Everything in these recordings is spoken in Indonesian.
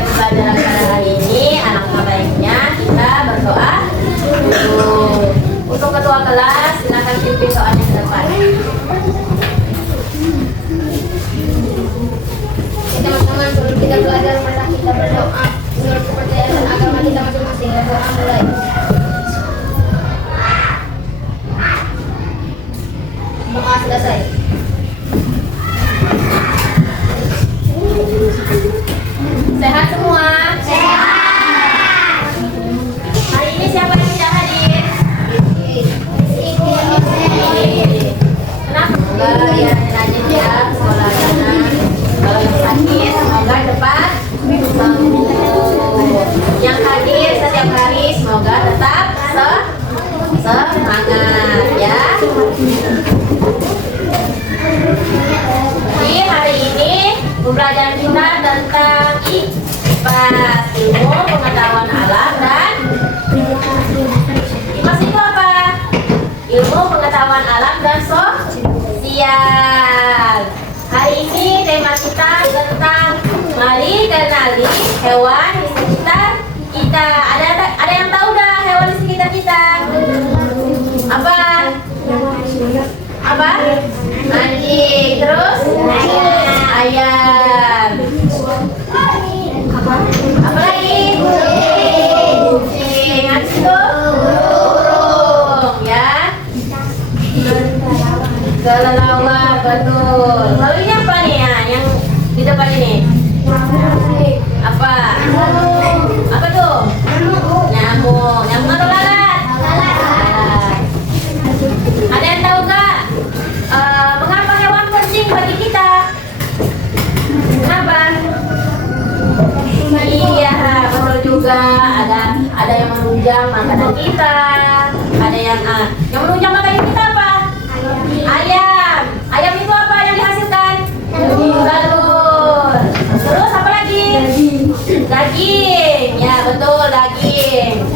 dimulai pembelajaran pada hari ini, alangkah baiknya kita berdoa dulu. Untuk ketua kelas, silakan pimpin doanya ke depan. Teman-teman, sebelum kita belajar, mari kita berdoa menurut kepercayaan dan agama kita masing-masing. Doa mulai. Doa selesai. Sehat semua? Sehat. Hari ini siapa yang tidak hadir? Kenapa? Semoga ya rajin ya sekolahnya. Kalau yang sakit semoga cepat sembuh. Yang hadir setiap hari semoga tetap semangat ya. Di hari ini pembelajaran kita tentang IPAS, ilmu pengetahuan alam, dan IPAS itu apa? Ilmu pengetahuan alam dan sosial. Hari ini tema kita tentang mari kenali hewan di sekitar kita. Ada yang tahu dah hewan di sekitar kita? Apa? Apa? Anjing. Terus? Ayam. Apa lagi? Kucing. Habis itu? Burung. Ya. Kelelawar, betul. Lalu ini apa nih ya? Yang di depan ini? Apa? Apa tuh? Nyamuk. Nyamuk atau lalat? Lalat. Ada yang tahu nggak? Mengapa hewan penting bagi kita? Kenapa? Iya, betul juga. Ada yang menunjang makanan kita. Ada yang menunjang makanan kita apa? Ayam. Ayam itu apa yang dihasilkan? Telur. Terus apa lagi? Daging. Ya, betul, daging.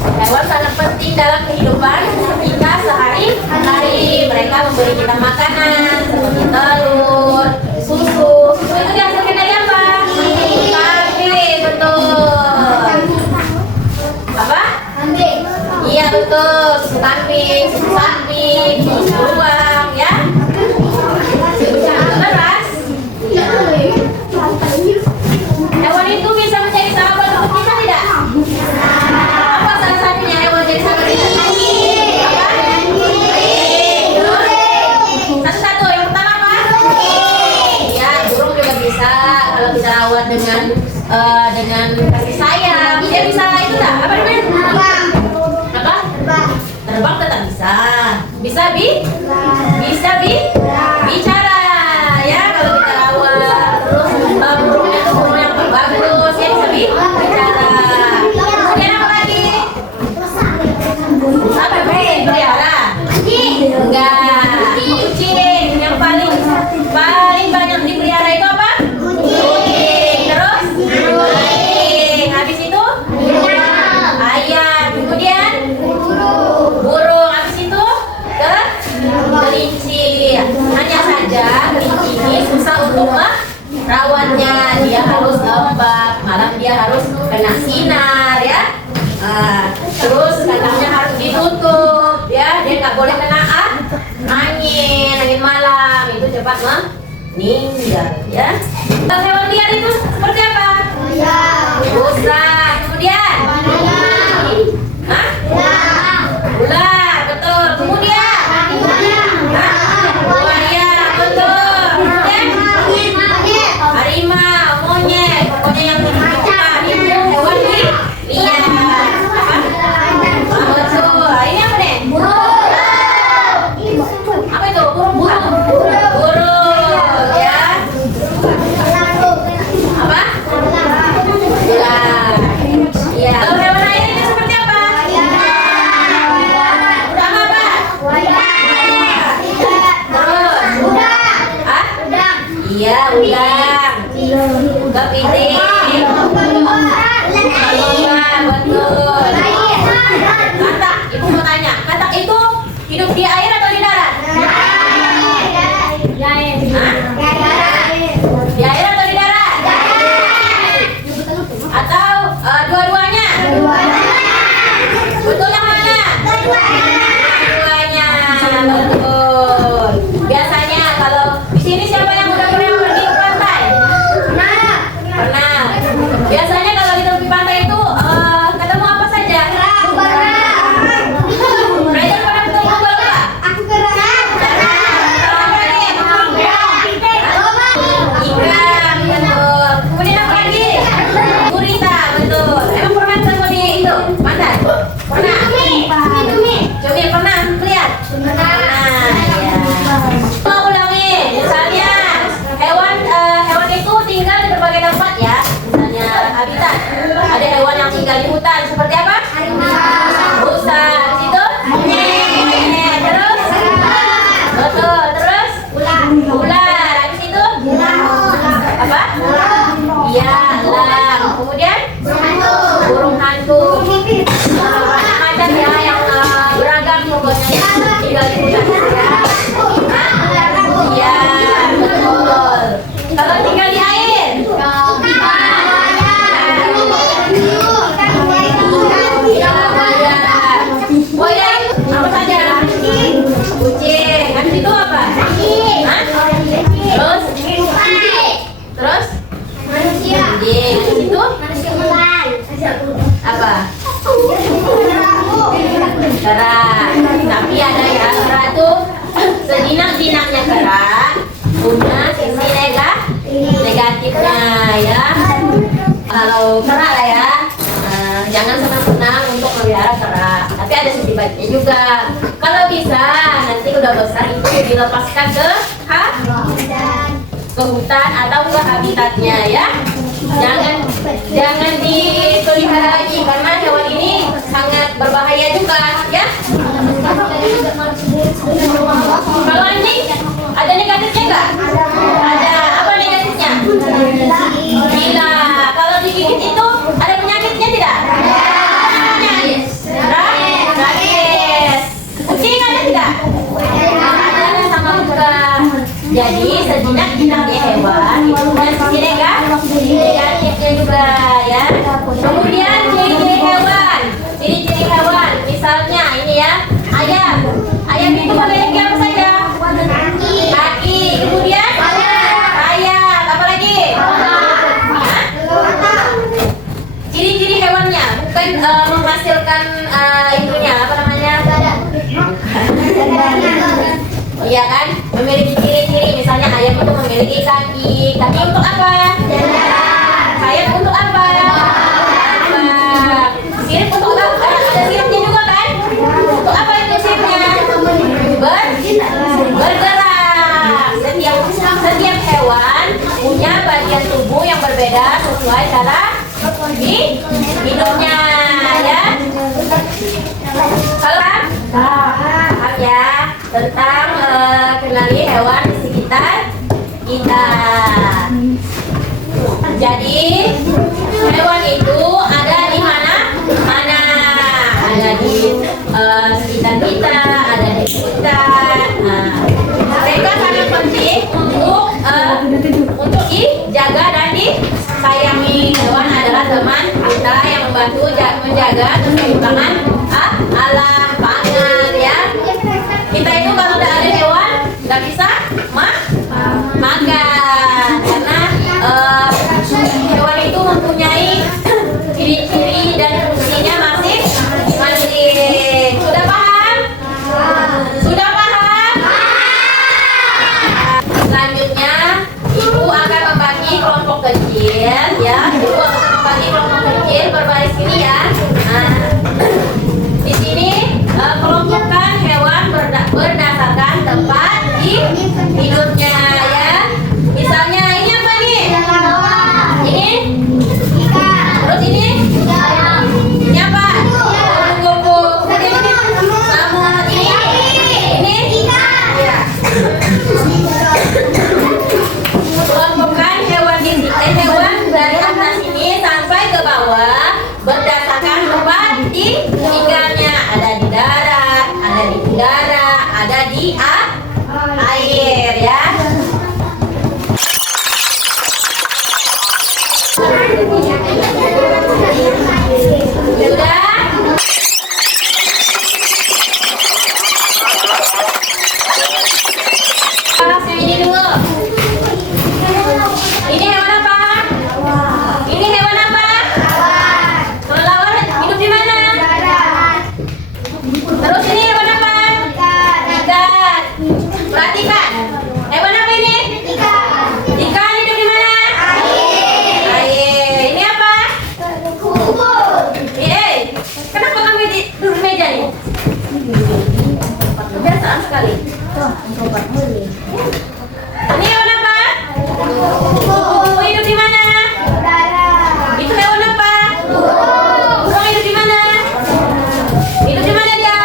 Hewan sangat penting dalam kehidupan kita sehari-hari. Mereka memberi kita makanan seperti telur, susu. Susu itu dihasilkan dari apa? Kambing, betul. Apa? Kambing. Iya, betul. Susu kambing, susu sapi, susu beruang, ya. Beras. Hewan itu bisa menjadi sahabat untuk kita tidak? Apa salah satunya hewan jadi sahabat kita? Apa? Terus? Satu-satu. Yang pertama apa? Ya, burung juga bisa. Kalau kita rawat dengan kasih sayang, dia bisa itu tak? Apa namanya? Apa? Terbang tetap bisa. Bisa bicara. Ya, kalau kita rawat. Terus burungnya itu burung yang bagus, ya bisa bicara. Kemudian apa lagi? Apa pelihara? Enggak. Kucing. Yang paling banyak dipelihara itu apa? Kucing. Terus? Kucing. Habis itu? Ayam. Kemudian? Burung. Habis itu? Kelinci. Hanya saja kelinci ini susah untuk merawatnya. Dia harus lembab, malam dia harus kena sinar, ya. Terus kandangnya harus ditutup, ya. Dia nggak boleh kena angin malam, itu cepat meninggal, ya. Hewan liar itu seperti apa? Rusa. Kemudian? Ular, betul. Kemudian? Buaya, betul. Kemudian? Harimau, monyet. Pokoknya yang dimakan itu hewan liar. Betul. Ini apa nih? Apa itu? Burung. Burung, ya. Apa? kalau kera lah ya, jangan senang-senang untuk melihara kera. Tapi ada sisi baiknya juga. Kalau bisa nanti udah besar itu dilepaskan ke hutan atau ke habitatnya ya. Jangan dipelihara lagi karena hewan ini sangat berbahaya juga ya. Kalau anjing ada negatifnya nggak? Ada. Apa negatifnya? Gila. Kalau digigit itu ada penyakitnya tidak? Rabies. Kucing ada tidak? Ada sama juga. Jadi sejenak kita punya hewan itu punya sisi negatifnya juga ya. Kemudian ciri-ciri hewan. Ciri-ciri hewan. Misalnya ini ya, ayam. Ayam itu memiliki apa saja? Kaki. Kemudian ayam. Apa lagi? Ciri-ciri hewannya bukan menghasilkan itunya apa namanya? Iya kan? Memiliki ciri-ciri. Misalnya ayam itu memiliki kaki. Kaki untuk apa? Sayap untuk apa? Sirip untuk apa? Ada siripnya juga kan? Untuk apa itu siripnya? Bergerak. Setiap hewan punya bagian tubuh yang berbeda sesuai cara hidupnya ya. Kalau paham ya tentang kenali hewan di sekitar kita. Jadi hewan itu ada di mana? Ada di sekitar kita, ada di hutan. Mereka sangat penting untuk dijaga dan disayangi. Hewan adalah teman kita yang membantu menjaga keseimbangan alam pangan ya. Kita itu kalau tidak ada hewan nggak bisa makan karena hewan itu mempunyai ciri-ciri dan fungsinya masing-masing. Sudah paham? Sudah paham? Selanjutnya ibu akan membagi kelompok kecil ya. Ibu akan membagi kelompok kecil berbaris ini ya. Di sini kelompokkan hewan berdasarkan tempat hidupnya ya. Misalnya ini apa nih? Ini? Terus ini? Ini apa? Kupu-kupu. Ini? Samut. Ini? Ya. Kelompokkan hewan dari atas ini sampai ke bawah berdasarkan tempat tinggalnya. Ada di darat, ada di udara, ada di air ya. Sudah? Ini dulu. Ini hewan apa? Ini hewan apa? Kelelawar hidup di mana? Terus ini hewan apa? Ikan. Perhatikan. Hewan apa ini? Ikan hidup di mana? Air. Ini apa? Kenapa kamu duduk di meja nih? Kebiasaan sekali. Ini hewan apa? Kupu hidup di mana? Itu hewan apa? Burung hidup di mana? Hidup di mana dia?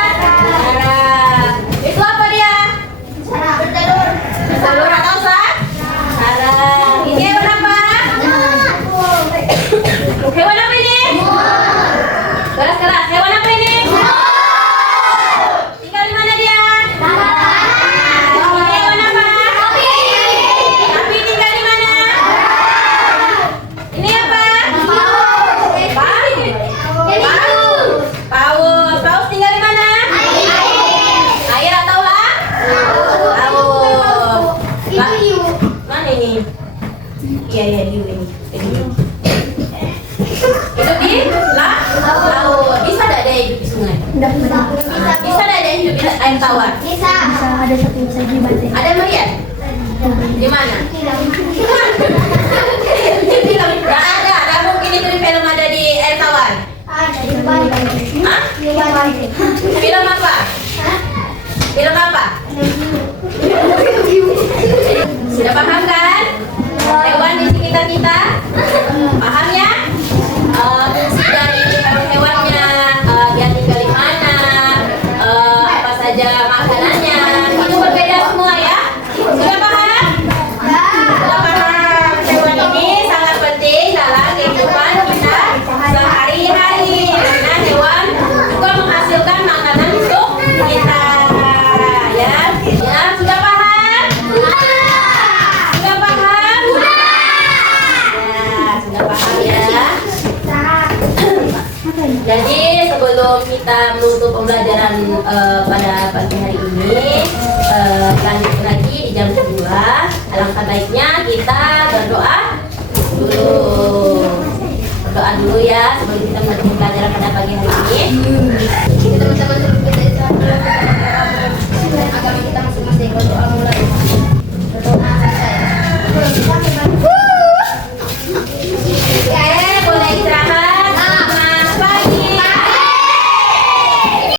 Darat. Itu apa dia? Bertelur atau sarang? Ini hewan apa? Hewan apa ini? Keras-keras. Hewan apa ini? Tinggal di mana dia? Ini hewan apa? Sapi tinggal di mana? Ini apa? Paus. Paus tinggal di mana? Air atau laut? Mana ini? Iya hiu ini. Hidup di laut. Bisa tidak ada hidup di sungai? Bisa tidak ada hidup di air tawar? Bisa. Ada satu bisa di batu. Ada melihat? Di mana? Nggak ada mungkin itu sekitar kita? Paham ya? Fungsi dari hewan-hewannya, dia tinggal di mana, apa saja makanannya, itu berbeda semua ya. Sudah paham? Sudah paham. Hewan ini sangat penting dalam kehidupan kita sehari-hari. Karena hewan juga menghasilkan makanan untuk kita. Ya, ya sudah paham? Sudah paham? Ya, sudah paham ya. Jadi sebelum kita menutup pembelajaran pada pagi hari ini, lanjut lagi di jam kedua. Alangkah baiknya kita berdoa dulu. Berdoa dulu ya sebelum kita menutup pembelajaran pada pagi hari ini.